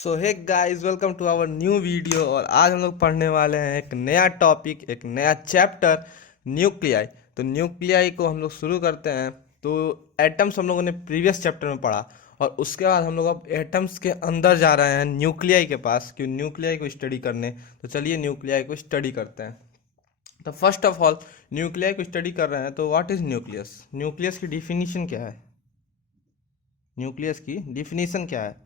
So hey guys, welcome to our new video. और आज हम लोग पढ़ने वाले हैं एक नया टॉपिक, एक नया चैप्टर, न्यूक्लियाई। तो न्यूक्लियाई को हम लोग शुरू करते हैं। तो एटम्स हम लोगों ने प्रीवियस चैप्टर में पढ़ा, और उसके बाद हम लोग अब एटम्स के अंदर जा रहे हैं न्यूक्लियाई के पास, क्यों न्यूक्लियाई को स्टडी करने। तो चलिए न्यूक्लियाई को स्टडी करते हैं। तो फर्स्ट ऑफ ऑल न्यूक्लियाई को स्टडी कर रहे हैं, तो व्हाट इज न्यूक्लियस? न्यूक्लियस की डिफिनीशन क्या है? न्यूक्लियस की डिफिनीशन क्या है?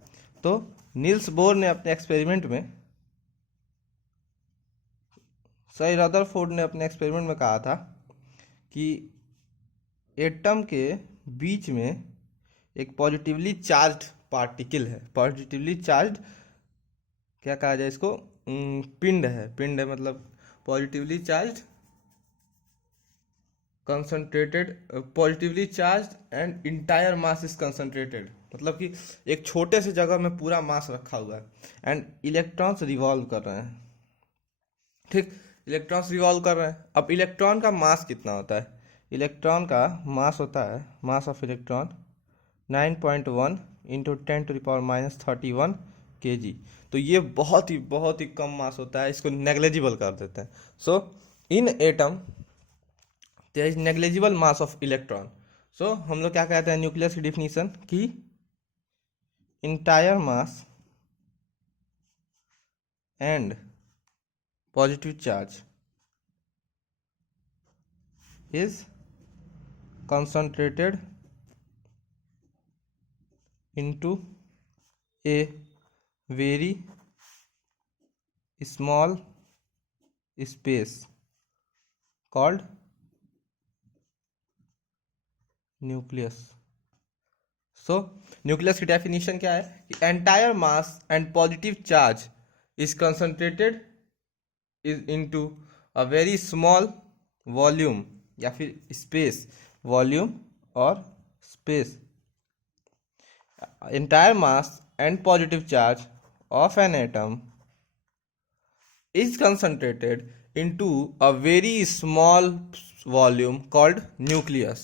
तो नील्स बोर ने अपने एक्सपेरिमेंट में, सर रदरफोर्ड ने अपने एक्सपेरिमेंट में कहा था कि एटम के बीच में एक पॉजिटिवली चार्ज्ड पार्टिकल है। पॉजिटिवली चार्ज्ड क्या कहा जाए इसको? पिंड है। पिंड है मतलब positively charged concentrated, positively charged and entire mass is concentrated. मतलब कि एक छोटे से जगह में पूरा मास रखा हुआ है एंड इलेक्ट्रॉन्स रिवॉल्व कर रहे हैं। ठीक, इलेक्ट्रॉन्स रिवॉल्व कर रहे हैं। अब इलेक्ट्रॉन का मास कितना होता है? इलेक्ट्रॉन का मास होता है, मास ऑफ इलेक्ट्रॉन 9.1 इंटू 10⁻31 kg। तो ये बहुत ही कम मास होता है, इसको नेग्लेजिबल कर देते हैं। So in atom there is negligible mass of electron. So हम लोग क्या कहते हैं न्यूक्लियस की डिफिनीशन कि entire mass and positive charge is concentrated into a very small space called nucleus. So nucleus की definition क्या है कि entire mass and positive charge is concentrated is into a very small volume या फिर space, volume और space. entire mass and positive charge of an atom is concentrated into a very small volume called nucleus.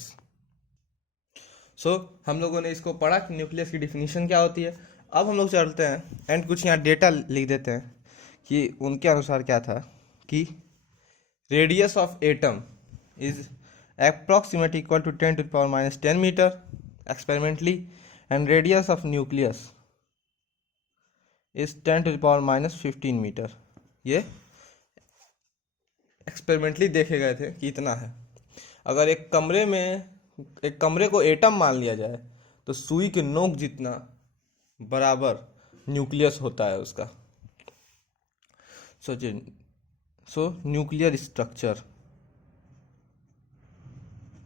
हम लोगों ने इसको पढ़ा कि nucleus की डिफिनीशन क्या होती है। अब हम लोग चलते हैं एंड कुछ यहाँ डेटा लिख देते हैं कि उनके अनुसार क्या था कि radius of atom is approximately equal to 10⁻⁻10 meter experimentally, and radius of nucleus is 10⁻⁻15 meter। ये एक्सपेरिमेंटली देखे गए थे कि इतना है। अगर एक कमरे को एटम मान लिया जाए तो सुई के नोक जितना बराबर न्यूक्लियस होता है उसका। सो न्यूक्लियर स्ट्रक्चर,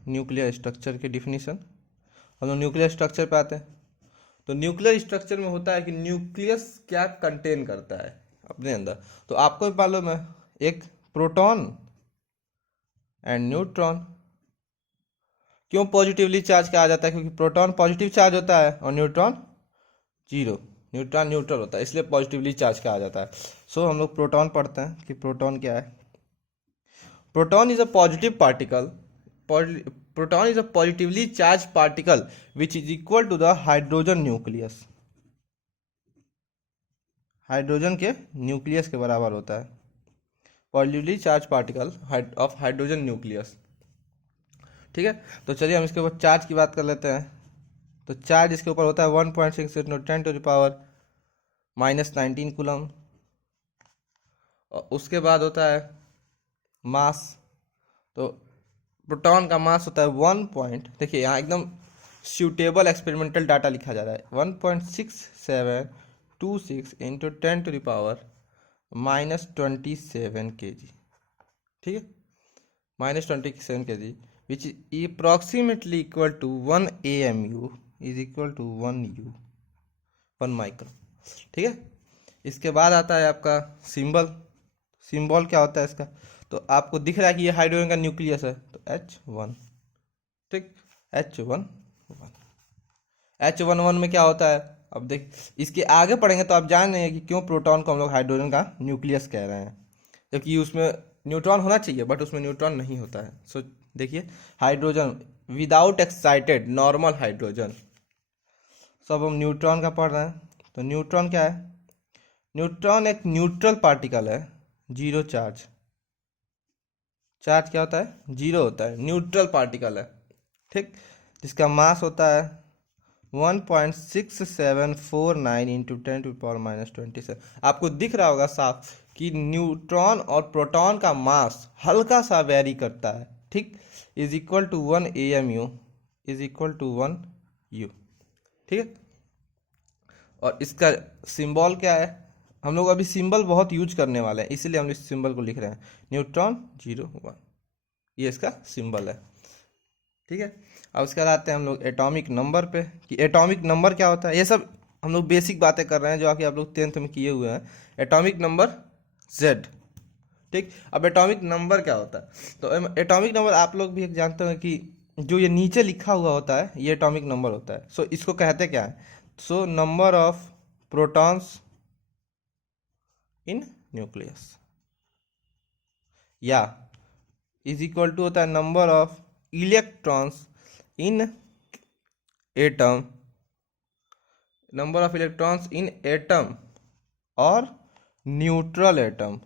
न्यूक्लियर स्ट्रक्चर की डिफिनीशन, हम लोग न्यूक्लियर स्ट्रक्चर पे आते हैं। तो न्यूक्लियर स्ट्रक्चर में होता है कि न्यूक्लियस क्या कंटेन करता है अपने अंदर। तो आपको भी मालूम है, एक प्रोटॉन एंड न्यूट्रॉन। क्यों पॉजिटिवली चार्ज कहा जाता है? क्योंकि प्रोटॉन पॉजिटिव चार्ज होता है और न्यूट्रॉन जीरो, न्यूट्रॉन न्यूट्रल होता है, इसलिए पॉजिटिवली चार्ज कहा जाता है। सो हम लोग प्रोटॉन पढ़ते हैं कि प्रोटॉन क्या है। Proton is a positive particle. Proton is a positively charged particle which is equal to the hydrogen nucleus। Hydrogen के न्यूक्लियस के बराबर होता है, positively charge particle of hydrogen nucleus. ठीक है, तो चलिए हम इसके ऊपर चार्ज की बात कर लेते हैं। तो चार्ज इसके ऊपर होता है 1.6 into 10⁻⁻19 कूलम। और उसके बाद होता है मास। तो प्रोटॉन का मास होता है 1 पॉइंट, देखिए यहाँ एकदम सूटेबल एक्सपेरिमेंटल डाटा लिखा जा रहा है, 1.6726 इंटू 10⁻⁻27 kg। ठीक है, -27 kg which is approximately equal to 1 AMU is equal to 1 micro. ठीक है, इसके बाद आता है आपका सिंबल क्या होता है इसका? तो आपको दिख रहा है कि ये हाइड्रोजन का न्यूक्लियस है, तो H1। ठीक, H11 में क्या होता है? अब देख, इसके आगे पढ़ेंगे तो आप जान रहे हैं कि क्यों प्रोटॉन को हम लोग हाइड्रोजन का न्यूक्लियस कह रहे हैं, क्योंकि उसमें न्यूट्रॉन होना चाहिए बट उसमें न्यूट्रॉन नहीं होता है। सो देखिए, hydrogen without excited normal hydrogen. सब हम न्यूट्रॉन का पढ़ रहे हैं। तो न्यूट्रॉन क्या है? न्यूट्रॉन एक न्यूट्रल पार्टिकल है, जीरो चार्ज। चार्ज क्या होता है? जीरो होता है, न्यूट्रल पार्टिकल है, ठीक। जिसका मास होता है 1.6749 इंटू 10⁻⁻27। आपको दिख रहा होगा साफ कि न्यूट्रॉन और प्रोटॉन का मास हल्का सा वेरी करता है, ठीक। Is equal to 1 AMU is equal to 1U, ठीक है। और इसका सिंबल क्या है? हम लोग अभी सिंबल बहुत यूज करने वाले हैं, इसीलिए हम इस सिंबल को लिख रहे हैं, न्यूट्रॉन 0 1, ये इसका सिंबल है, ठीक है। अब उसके बाद आते हैं हम लोग एटॉमिक नंबर पे, कि एटॉमिक नंबर क्या होता है। ये सब हम लोग बेसिक बातें कर रहे हैं जो आके आप लोग 10th में किए हुए हैं। एटॉमिक नंबर Z, ठीक। अब एटॉमिक नंबर क्या होता है? तो एटॉमिक नंबर आप लोग भी जानते हैं कि जो ये नीचे लिखा हुआ होता है ये एटॉमिक नंबर होता है। सो इसको कहते क्या है? So number of protons in nucleus, या इज इक्वल टू होता है number of electrons in atom, number of electrons in atom और न्यूट्रल एटम।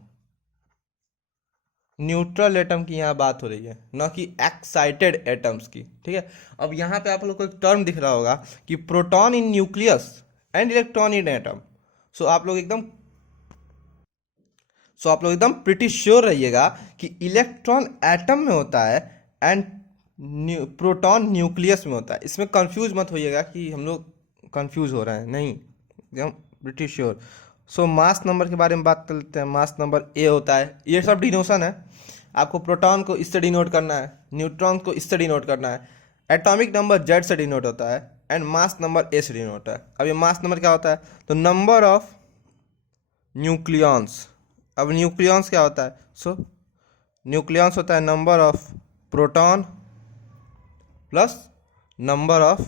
न्यूट्रल एटम की यहाँ बात हो रही है, न कि एक्साइटेड एटम्स की, ठीक है। अब यहाँ पे आप लोग को एक टर्म दिख रहा होगा कि proton in nucleus and electron in atom. So आप लोग एकदम प्रिटी श्योर रहिएगा कि इलेक्ट्रॉन एटम में होता है एंड प्रोटॉन न्यूक्लियस में होता है। इसमें कंफ्यूज मत होइएगा कि हम लोग कंफ्यूज हो रहे हैं, नहीं, एकदम प्रिटी श्योर। सो मास नंबर के बारे में बात कर लेते हैं। मास नंबर A होता है, ये सब डिनोशन है। आपको प्रोटॉन को इससे डिनोट करना है, न्यूट्रॉन को इससे डिनोट करना है। एटॉमिक नंबर Z से डिनोट होता है एंड मास नंबर A से डिनोट होता है। अब ये मास नंबर क्या होता है? तो नंबर ऑफ न्यूक्लियॉन्स। अब न्यूक्लियॉन्स क्या होता है? सो न्यूक्लियॉन्स होता है number of proton plus number of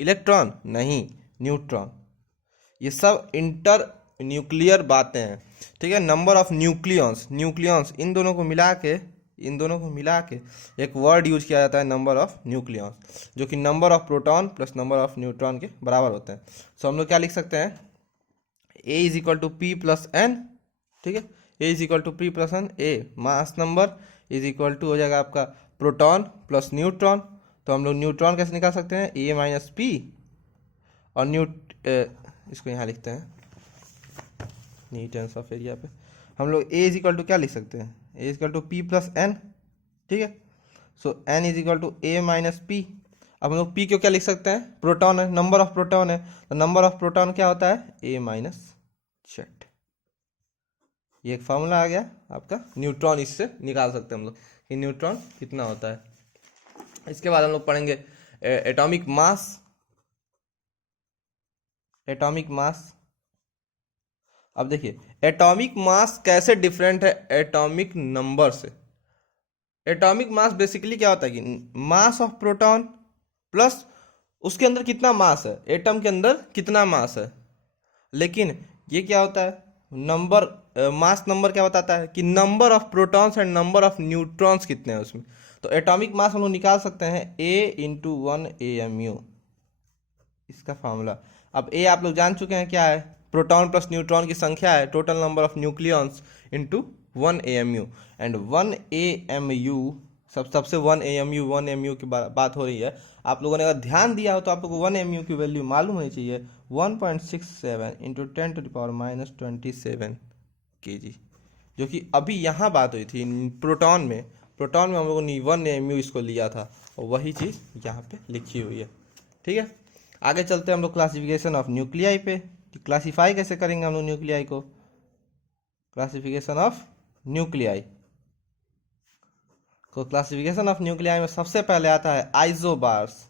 electron, नहीं न्यूट्रॉन। ये सब इंटर न्यूक्लियर बातें हैं, ठीक है। नंबर ऑफ न्यूक्लियॉन्स इन दोनों को मिला के एक वर्ड यूज किया जाता है, नंबर ऑफ न्यूक्लियॉन्स, जो कि number of proton plus number of neutron के बराबर होते हैं। सो हम लोग क्या लिख सकते हैं? A is equal to P plus N, ठीक है। A is equal to P plus N। A mass number is equal to हो जाएगा आपका प्रोटॉन प्लस न्यूट्रॉन। तो हम लोग न्यूट्रॉन कैसे निकाल सकते हैं? A माइनस P, और इसको यहाँ लिखते हैं न्यूटन्स ऑफ एरिया पे। हम लोग A इज इक्वल टू क्या लिख सकते हैं? A is equal to P plus N, ठीक है। So N is equal to A minus P। अब हम लोग P को क्या लिख सकते हैं? प्रोटॉन है, नंबर ऑफ प्रोटॉन है, तो नंबर ऑफ प्रोटॉन क्या होता है? A minus Z। ये एक फॉर्मूला आ गया आपका। न्यूट्रॉन इससे निकाल सकते हैं हम लोग कि न्यूट्रॉन कितना होता है। इसके बाद हम लोग पढ़ेंगे एटॉमिक मास। एटॉमिक मास, अब देखिए एटॉमिक मास कैसे डिफरेंट है एटॉमिक नंबर से। एटॉमिक मास बेसिकली क्या होता है कि मास ऑफ प्रोटॉन प्लस उसके अंदर कितना मास है, एटम के अंदर कितना मास है। लेकिन ये क्या होता है? मास नंबर क्या बताता है कि number of protons and number of neutrons कितने हैं उसमें। तो एटॉमिक मास हम लोग निकाल सकते हैं A इंटू 1 AMU, इसका फॉर्मूला। अब A आप लोग जान चुके हैं क्या है? प्रोटॉन प्लस न्यूट्रॉन की संख्या है, total number of nucleons into 1 AMU। And 1 AMU सबसे 1 AMU की बात हो रही है। आप लोगों ने अगर ध्यान दिया हो तो आप लोगों को 1 AMU की वैल्यू मालूम होनी चाहिए, 1.67 इंटू 10⁻⁻27 kg, जो कि अभी यहाँ बात हुई थी प्रोटॉन में। प्रोटॉन में हम लोगों ने 1 AMU इसको लिया था और वही चीज़ यहाँ पे लिखी हुई है, ठीक है। आगे चलते हैं हम लोग क्लासिफिकेशन ऑफ न्यूक्लियाई पे, कि क्लासीफाई कैसे करेंगे हम लोग न्यूक्लियाई को। क्लासिफिकेशन ऑफ न्यूक्लियाई को, क्लासिफिकेशन ऑफ न्यूक्लियाई में सबसे पहले आता है आइसोबार्स,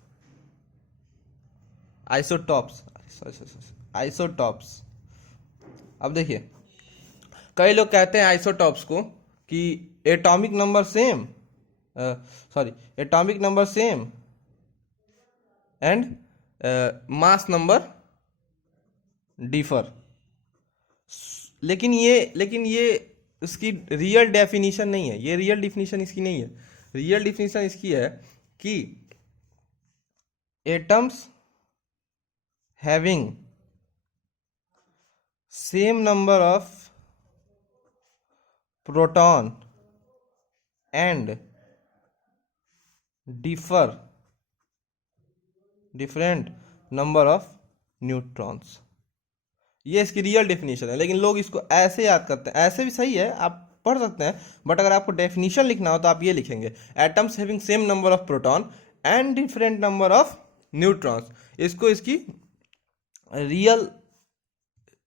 आइसोटॉप्स। अब देखिए कई लोग कहते हैं आइसोटॉप्स को कि atomic number same and mass number differ. लेकिन ये इसकी रियल डेफिनेशन नहीं है, ये रियल डेफिनेशन इसकी नहीं है। रियल डेफिनेशन इसकी है कि atoms having same number of proton and different number of neutrons. ये इसकी रियल डेफिनेशन है, लेकिन लोग इसको ऐसे याद करते हैं। ऐसे भी सही है, आप पढ़ सकते हैं, बट अगर आपको डेफिनेशन लिखना हो तो आप ये लिखेंगे, atoms having same number of proton and different number of neutrons. इसको इसकी रियल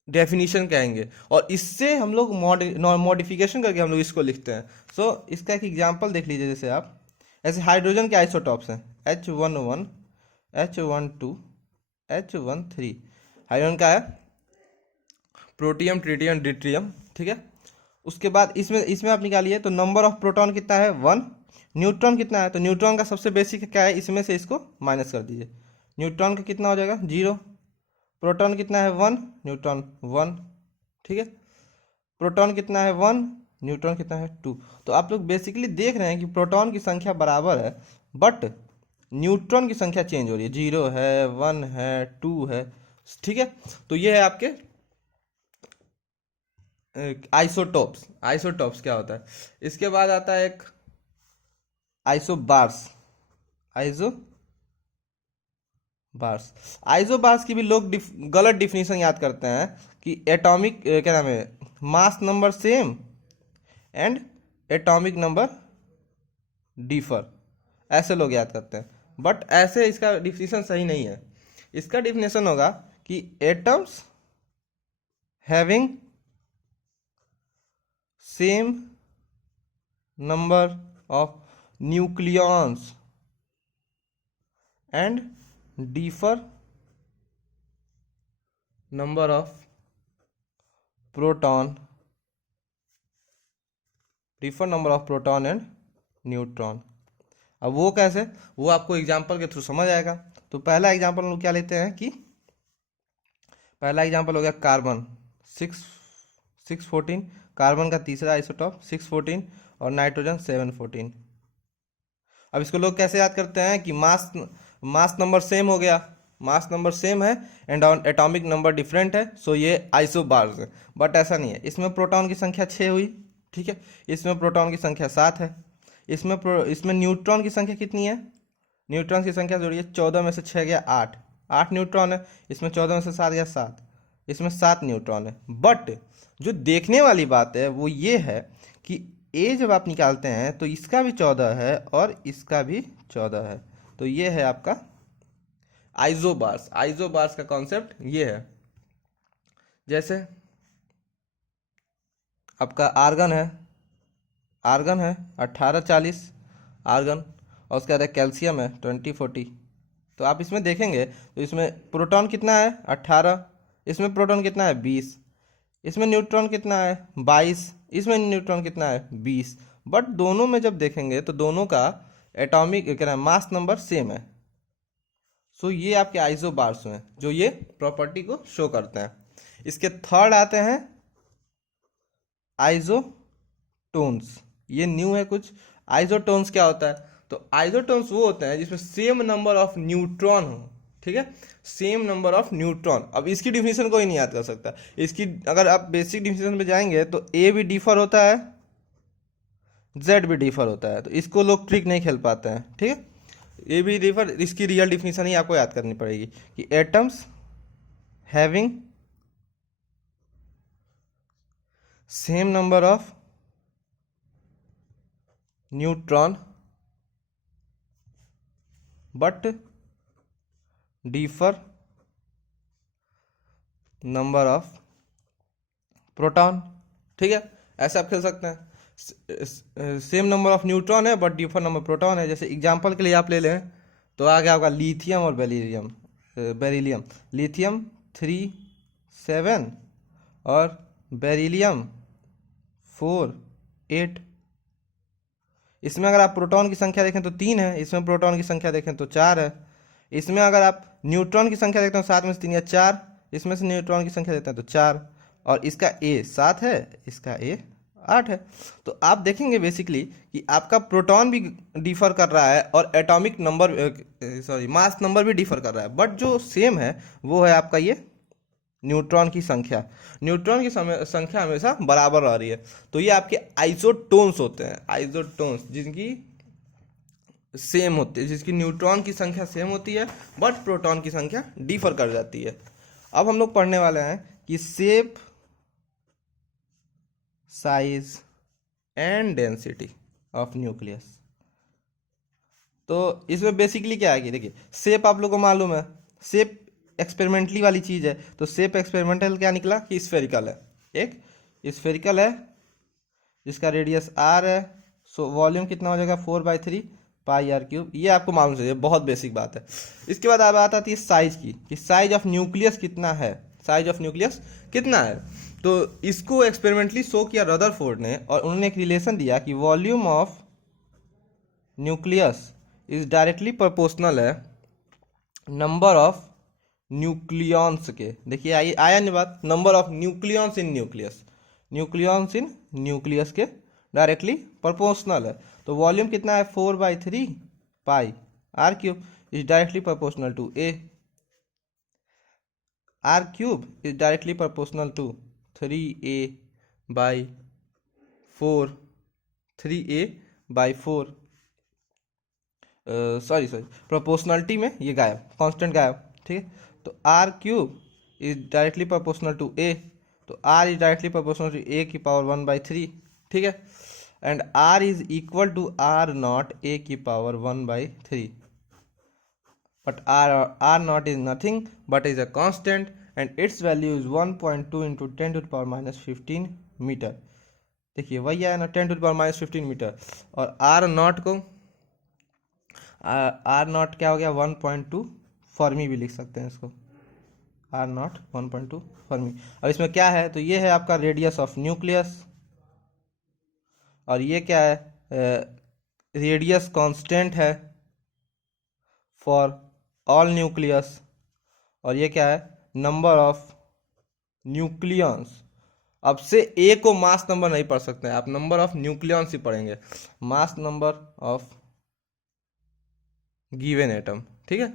डेफिनेशन कहेंगे, और इससे हम लोग मॉडिफिकेशन करके हम लोग इसको लिखते हैं। सो इसका एक एग्जांपल देख लीजिए। जैसे आप ऐसे हाइड्रोजन के आइसोटॉप्स हैं, H11, H12, H13। हाइड्रोजन का है प्रोटियम, ट्रिटियम, ड्यूटेरियम, ठीक है। उसके बाद इसमें इसमें आप निकालिए तो नंबर ऑफ प्रोटॉन कितना है 1, न्यूट्रॉन कितना है, तो न्यूट्रॉन का सबसे बेसिक क्या है, इसमें से इसको माइनस कर दीजिए। न्यूट्रॉन का कितना हो जाएगा 0, प्रोटॉन कितना है 1, न्यूट्रॉन 1, ठीक है। प्रोटॉन कितना है 1, न्यूट्रॉन कितना है 2। तो आप लोग बेसिकली देख रहे हैं कि प्रोटॉन की संख्या बराबर है, बट न्यूट्रॉन की संख्या चेंज हो रही है, 0 है, 1 है, 2 है, ठीक है। तो ये है आपके आइसोटोप्स। आइसोटोप्स क्या होता है, इसके बाद आता है एक आइसोबार्स। आइसोबार्स की भी लोग गलत डिफिनीशन याद करते हैं कि एटॉमिक क्या नाम है, mass number same and atomic number differ, ऐसे लोग याद करते हैं, बट ऐसे इसका डिफिनीशन सही नहीं है। इसका डिफिनीशन होगा कि atoms having same number of nucleons and differ number of proton and neutron. अब वो कैसे, वो आपको एग्जांपल के थ्रू समझ आएगा। तो पहला एग्जांपल हम लोग क्या लेते हैं कि पहला एग्जांपल हो गया कार्बन 614, कार्बन का तीसरा आइसोटॉप 614, और नाइट्रोजन 714। अब इसको लोग कैसे याद करते हैं कि मास नंबर सेम हो गया, मास नंबर सेम है एंड एटॉमिक नंबर डिफरेंट है, सो ये आइसोबार्स है। बट ऐसा नहीं है, इसमें प्रोटॉन की संख्या 6 हुई, ठीक है, इसमें प्रोटॉन की संख्या 7 है, इसमें न्यूट्रॉन की संख्या कितनी है, न्यूट्रॉन की संख्या जोड़िए, 14 में से 6 गया 8 न्यूट्रॉन है, इसमें 14 में से 7 गया 7, इसमें 7 न्यूट्रॉन है। बट जो देखने वाली बात है वो ये है कि ए जब आप निकालते हैं तो इसका भी 14 है और इसका भी 14 है, तो ये है आपका आइसोबार्स। आइसोबार्स का कॉन्सेप्ट ये है। जैसे आपका आर्गन है 1840 आर्गन, और उसके बाद कैल्शियम है 2040। तो आप इसमें देखेंगे तो इसमें प्रोटॉन कितना है 18, इसमें प्रोटॉन कितना है 20, इसमें न्यूट्रॉन कितना है 22, इसमें न्यूट्रॉन कितना है 20। बट दोनों में जब देखेंगे तो दोनों का एटॉमिक क्या है मास नंबर सेम है। सो ये आपके आइसोबार्स हैं जो ये प्रॉपर्टी को शो करते हैं। इसके थर्ड आते हैं आइसोटोन्स, ये न्यू है कुछ। आइसोटोन्स क्या होता है, तो आइसोटोन्स वो होते हैं जिसमें सेम नंबर ऑफ न्यूट्रॉन हो, ठीक है, सेम नंबर ऑफ न्यूट्रॉन। अब इसकी डिफिनीशन कोई नहीं याद कर सकता, इसकी अगर आप बेसिक डिफिनीशन पे जाएंगे तो ए भी डिफर होता है, जेड भी डिफर होता है, तो इसको लोग ट्रिक नहीं खेल पाते हैं, ठीक है। ए भी डिफर, इसकी रियल डिफिनीशन ही आपको याद करनी पड़ेगी कि atoms having same number of neutron but differ number of proton, ठीक है, ऐसे आप खेल सकते हैं। सेम नंबर ऑफ न्यूट्रॉन है बट डिफर नंबर प्रोटॉन है। जैसे एग्जांपल के लिए आप ले लें तो आ गया आपका लिथियम और बेरिलियम। लिथियम 3 7 और बेरिलियम 4 8। इसमें अगर आप प्रोटॉन की संख्या देखें तो 3 है, इसमें प्रोटॉन की संख्या देखें तो 4 है। इसमें अगर आप न्यूट्रॉन की संख्या देखते हो 7 में से 3 या 4, इसमें से न्यूट्रॉन की संख्या देते हैं तो 4, और इसका ए 7 है, इसका ए 8 है। तो आप देखेंगे बेसिकली कि आपका प्रोटॉन भी डिफर कर रहा है और एटॉमिक नंबर मास नंबर भी डिफर कर रहा है, बट जो सेम है वो है आपका ये न्यूट्रॉन की संख्या, न्यूट्रॉन की संख्या हमेशा बराबर रह रही है। तो ये आपके आइसोटोन्स होते हैं, आइसोटोन्स जिनकी सेम होती है, जिसकी न्यूट्रॉन की संख्या सेम होती है बट प्रोटॉन की संख्या डिफर कर जाती है। अब हम लोग पढ़ने वाले हैं कि shape, size and density of nucleus. तो इसमें बेसिकली क्या है कि देखिए शेप आप लोग को मालूम है, शेप एक्सपेरिमेंटली वाली चीज़ है। तो शेप एक्सपेरिमेंटल क्या निकला कि स्फेरिकल है, एक स्फेरिकल है जिसका रेडियस आर है। सो वॉल्यूम कितना हो जाएगा 4/3 पाई आर क्यूब, ये आपको मालूम चाहिए, बहुत बेसिक बात है। इसके बाद बात आती है साइज की, कि साइज ऑफ न्यूक्लियस कितना है, साइज ऑफ न्यूक्लियस कितना है। तो इसको एक्सपेरिमेंटली शो किया रदरफोर्ड ने, और उन्होंने एक रिलेशन दिया कि volume of nucleus is directly proportional है नंबर ऑफ न्यूक्लियॉन्स के। देखिए आया नहीं बात, number of nucleons in nucleus, nucleons in nucleus के डायरेक्टली प्रोपोर्शनल है। तो वॉल्यूम कितना है 4/3 pi r cube is directly proportional to A, r cube is directly proportional to 3a/4, 3a/4। Sorry proportionality में ये गायब, कांस्टेंट गायब, ठीक है। तो r cube is directly proportional to A, तो are is directly proportional to A की power 1/3, ठीक है। And r is equal to r not A की power 1/3, but r not is nothing but is a constant and its value is 1.2 into 10⁻15 meter. देखिए वही है ना 10⁻15 meter. और r not को आर नॉट क्या हो गया 1.2 फर्मी भी लिख सकते हैं इसको, आर नॉट 1.2 फर्मी। और इसमें क्या है, तो ये है आपका रेडियस ऑफ न्यूक्लियस, और ये क्या है रेडियस कांस्टेंट है फॉर ऑल न्यूक्लियस, और ये क्या है नंबर ऑफ न्यूक्लियॉन्स। अब से ए को मास नंबर नहीं पढ़ सकते हैं आप, नंबर ऑफ न्यूक्लियॉन्स ही पढ़ेंगे, mass number of given atom, ठीक है।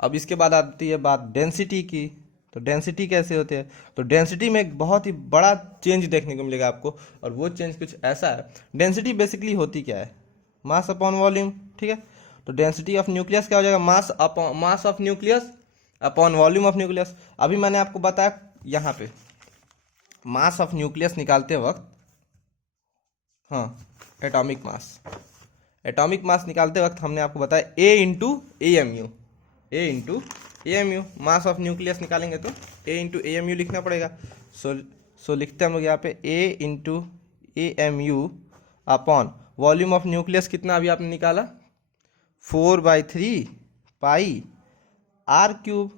अब इसके बाद आती है बात डेंसिटी की। तो डेंसिटी कैसे होती है, तो डेंसिटी में एक बहुत ही बड़ा चेंज देखने को मिलेगा आपको, और वो चेंज कुछ ऐसा है। डेंसिटी बेसिकली होती क्या है, मास अपॉन वॉल्यूम, ठीक है। तो डेंसिटी ऑफ न्यूक्लियस क्या हो जाएगा, मास of nucleus upon volume of nucleus. अभी मैंने आपको बताया यहाँ पे मास ऑफ न्यूक्लियस निकालते वक्त, हाँ एटॉमिक मास, एटॉमिक मास निकालते वक्त हमने आपको बताया A into A M U, A into A M U. Mass of nucleus निकालेंगे तो A into A M U लिखना पड़ेगा। सो लिखते हैं हम लोग यहाँ पे A into A M U upon volume of nucleus कितना अभी आपने निकाला 4/3 पाई आर क्यूब,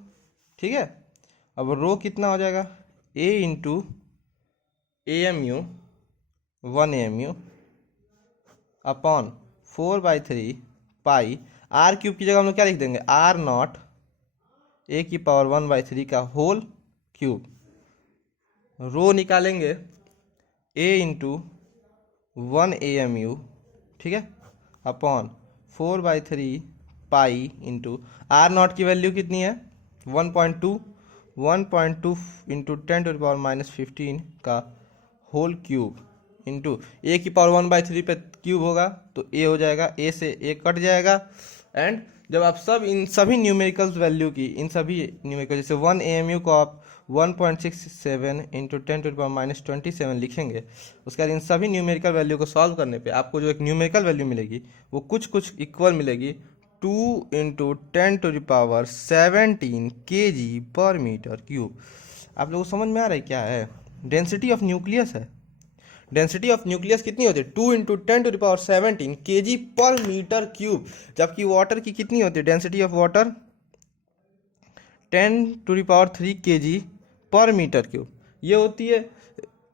ठीक है। अब रो कितना हो जाएगा A into A M U 1 M U upon 4/3 pi r cube की जगह हम लोग क्या लिख देंगे आर नॉट ए की पावर 1/3 का होल क्यूब। रो निकालेंगे A into 1 A M U, ठीक है, upon 4/3 pi into r not की वैल्यू कितनी है 1.2 इंटू 10⁻15 का होल क्यूब इंटू ए की पावर 1/3 पे क्यूब होगा तो ए हो जाएगा, ए से ए कट जाएगा। एंड जब आप सब इन सभी न्यूमेरिकल्स वैल्यू की, इन सभी न्यूमेरिकल जैसे 1 AMU को आप 1.67 इंटू 10⁻27 लिखेंगे, उसके बाद इन सभी न्यूमेरिकल वैल्यू को सॉल्व करने पे आपको जो एक न्यूमेरिकल वैल्यू मिलेगी वो कुछ इक्वल मिलेगी 2 इंटू 10⁻17 kg/m³। आप लोगों को समझ में आ रहा है क्या है, डेंसिटी ऑफ न्यूक्लियस है। डेंसिटी ऑफ न्यूक्लियस कितनी होती है 2 इंटू 10⁻17 kg/m³, जबकि वाटर की कितनी होती है डेंसिटी ऑफ वाटर 10⁻3 kg/m³। ये होती है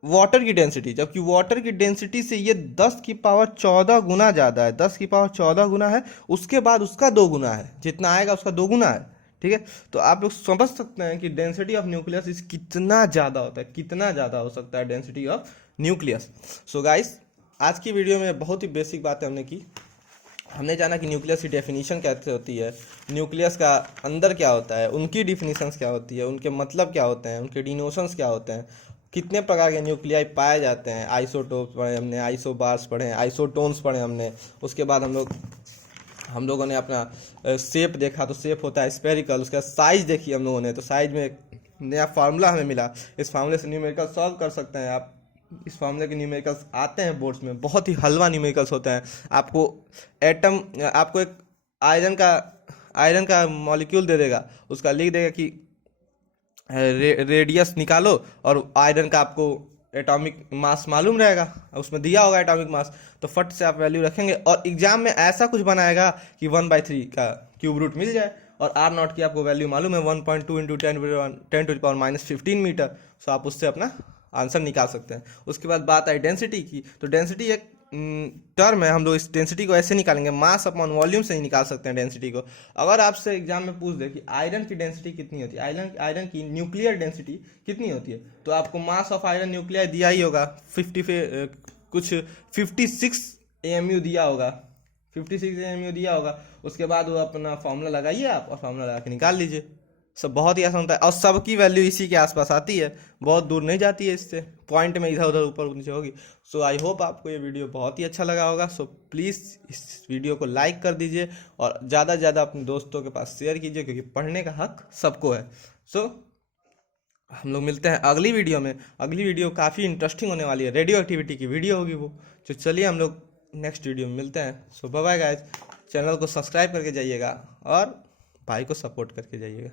वाटर की डेंसिटी, जबकि वाटर की डेंसिटी से ये 10⁻14 गुना ज़्यादा है, 10⁻14 गुना है, उसके बाद उसका 2 गुना है, जितना आएगा उसका 2 गुना है, ठीक है। तो आप लोग समझ सकते हैं कि डेंसिटी ऑफ न्यूक्लियस इस कितना ज़्यादा होता है, कितना ज़्यादा हो सकता है density of nucleus. So guys आज की वीडियो में बहुत ही बेसिक बातें हमने की, हमने जाना कि न्यूक्लियस की डेफिनेशन कैसे होती है, न्यूक्लियस का अंदर क्या होता है, उनकी डिफिनीशंस क्या होती है, उनके मतलब क्या होते हैं, उनके डिनोशंस क्या होते हैं, कितने प्रकार के न्यूक्लियाई पाए जाते हैं, आइसोटोप्स पढ़े हमने, आइसोबार्स पढ़े, आइसोटोन्स पढ़े हमने। उसके बाद हम लोगों ने अपना शेप देखा, तो शेप होता है स्पेरिकल। उसके बाद साइज देखी हम लोगों ने, तो साइज में एक नया फार्मूला हमें मिला, इस फार्मूले से न्यूमेरिकल सॉल्व कर सकते हैं आप। इस फार्मूले के न्यूमेरिकल्स आते हैं बोर्ड्स में, बहुत ही हलवा न्यूमेरिकल्स होता है। आपको आपको एक आयरन का मॉलिक्यूल दे देगा, उसका लिख देगा कि रेडियस निकालो, और आयरन का आपको एटॉमिक मास मालूम रहेगा, उसमें दिया होगा एटॉमिक मास, तो फट से आप वैल्यू रखेंगे और एग्जाम में ऐसा कुछ बनाएगा कि 1/3 का क्यूब रूट मिल जाए, और आर नॉट की आपको वैल्यू मालूम है 1.2 इंटू 10⁻⁻⁻15 मीटर। सो आप उससे अपना आंसर निकाल सकते हैं। उसके बाद बात आई डेंसिटी की, तो डेंसिटी एक टर्म है, हम लोग इस डेंसिटी को ऐसे निकालेंगे, मास अपॉन वॉल्यूम से ही निकाल सकते हैं डेंसिटी को। अगर आपसे एग्जाम में पूछ दे कि आयरन की डेंसिटी कितनी होती है, आयरन की न्यूक्लियर डेंसिटी कितनी होती है, तो आपको मास ऑफ आयरन न्यूक्लियर दिया ही होगा, 56 AMU दिया होगा, 56 AMU दिया होगा। उसके बाद वो अपना फॉर्मूला लगाइए आप, और फॉर्मूला लगा के निकाल लीजिए। सब बहुत ही आसान होता है, और सबकी वैल्यू इसी के आसपास आती है, बहुत दूर नहीं जाती है इससे, पॉइंट में इधर उधर ऊपर नीचे होगी। सो आई होप आपको ये वीडियो बहुत ही अच्छा लगा होगा। सो प्लीज़ इस वीडियो को लाइक कर दीजिए, और ज़्यादा से ज़्यादा अपने दोस्तों के पास शेयर कीजिए, क्योंकि पढ़ने का हक सबको है। सो हम लोग मिलते हैं अगली वीडियो में। अगली वीडियो काफ़ी इंटरेस्टिंग होने वाली है, रेडियो एक्टिविटी की वीडियो होगी वो। तो चलिए हम लोग नेक्स्ट वीडियो में मिलते हैं। सो बाय बाय गाइस, चैनल को सब्सक्राइब करके जाइएगा और भाई को सपोर्ट करके जाइएगा।